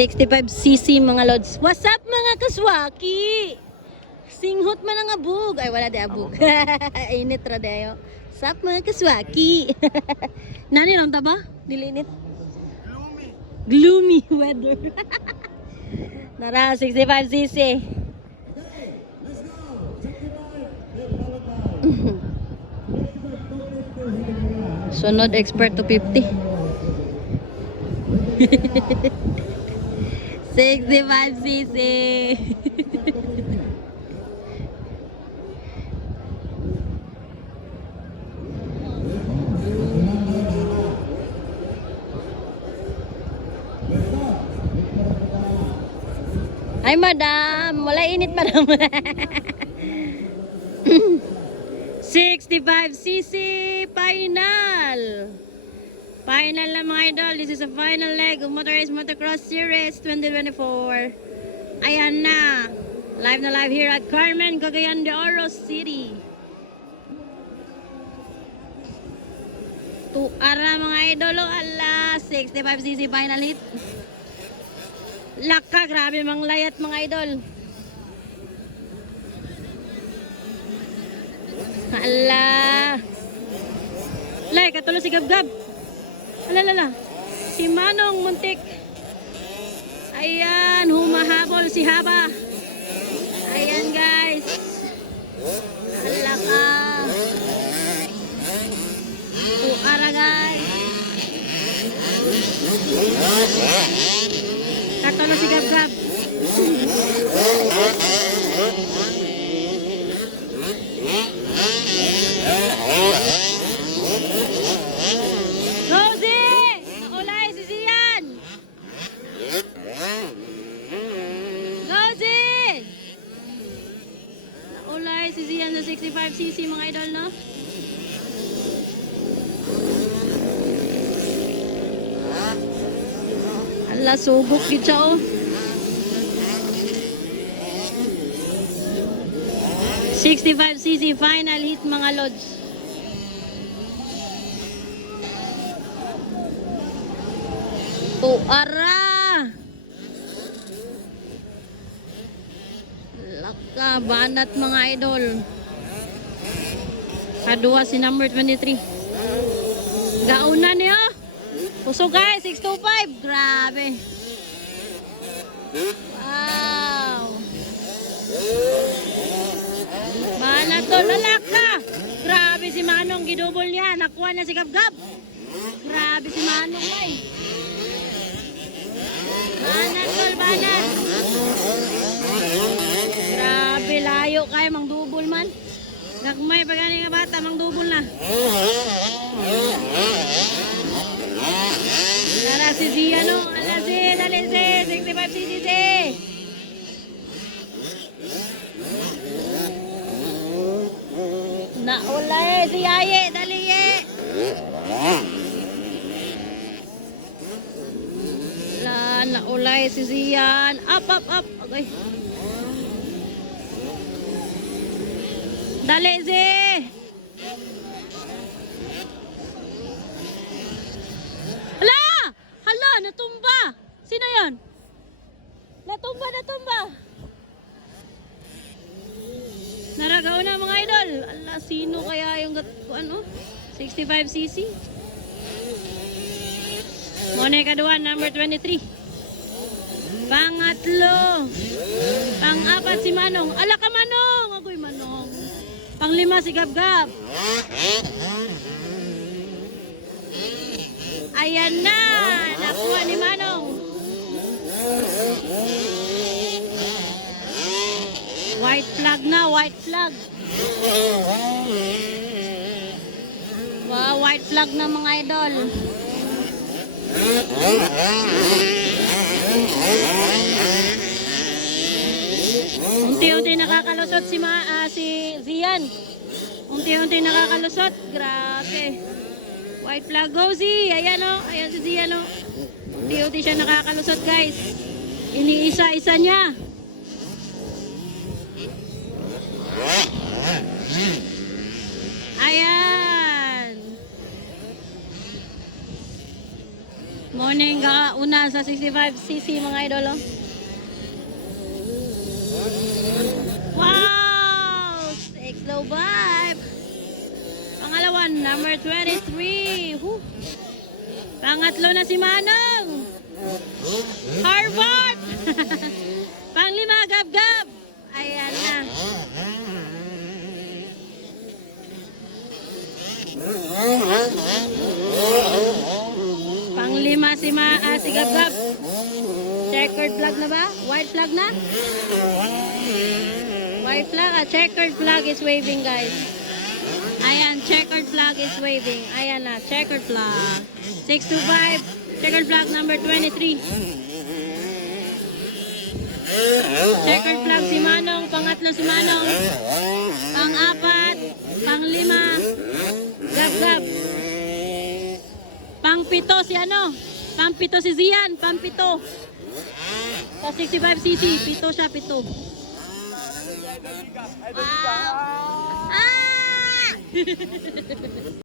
65cc mga lods. What's up mga kaswaki? Singhot man ang abog. Ay wala di abog. Init ra dayo. What's up mga kaswaki? Nani lang ta ba? Dilinit. Gloomy weather. Nara 65cc. Sunod expert to 50. 65cc. Ay madam, wala init madam. 65cc final. Final na mga idol. This is a final leg of Motorized Motocross Series 2024. Ayan na. Live na live here at Carmen, Cagayan de Oro City. Tuara mga idol. Ala, 65cc final hit. Laka, grabe mang layat mga idol. Ala. Lay, katulo si Gab-Gab. Alalala. Si Manong Muntik. Ayan, humahabol si Haba. Ayan guys. Alaka. Tuara guys. Katulo si Gab-Gab. Si Zian na 65cc mga idol, no? Ala, subok din siya, oh. 65cc final hit mga lods. Tuara! Laka, banat mga idol. Kadua si number 23. Gauna niyo. Puso guys, 625. Grabe. Wow. Banat to, lalaka. Grabe si Manong, gidubol niya. Nakuha na si Gab-Gab. Grabe si Manong, ay. Banat tol, banat. Grabe, layo kayo, mang dubol man. Gagmay pa gani nga bata, mang dubol na. Tara si Zia, no? Ala si, dali si, 65cc. Naulay si Yaye, dali ye. Naulay si Zian. Up. Okay. Dali, Zi! Hala! Hala, natumba! Sino yon? Natumba! Naragaw na mga idol. Ala, sino kaya yung ano? 65cc? Muna kadua, number 23. Pangatlo. Pang-apat si Manong. Ala ka Manong! Agoy Manong. Pang-lima si Gab-Gab. Ayan na! Nakuha ni Manong. White flag na, white flag. Wow, white flag na mga idol. Unti-unti nakakalusot si Zian. Unti-unti nakakalusot. Grabe. White flag go Z. Ayan o. Ayan si Zian o. Unti-unti siya nakakalusot guys. Iniisa-isa niya. Ayan. Morning una sa 65cc mga idol. Oh. Wow! Six low vibe. Pangalawa, number 23. Whew. Pangatlo na si Manong. Harvard. Panglima, Gab-Gab. Ayan na. Panglima si Gab-Gab. Checkered flag na ba? White flag na? White flag. Checkered flag is waving, guys. Ayan, checkered flag is waving. Ayan na, checkered flag. 625, checkered flag number 23. Checkered flag si Manong, pangatlo si Manong. Pang-apat, pang-lima, Gab-Gab. Pang-pito si ano? Pang-pito si Zian, pang-pito. Sa 65cc, pito siya, pito. Ah!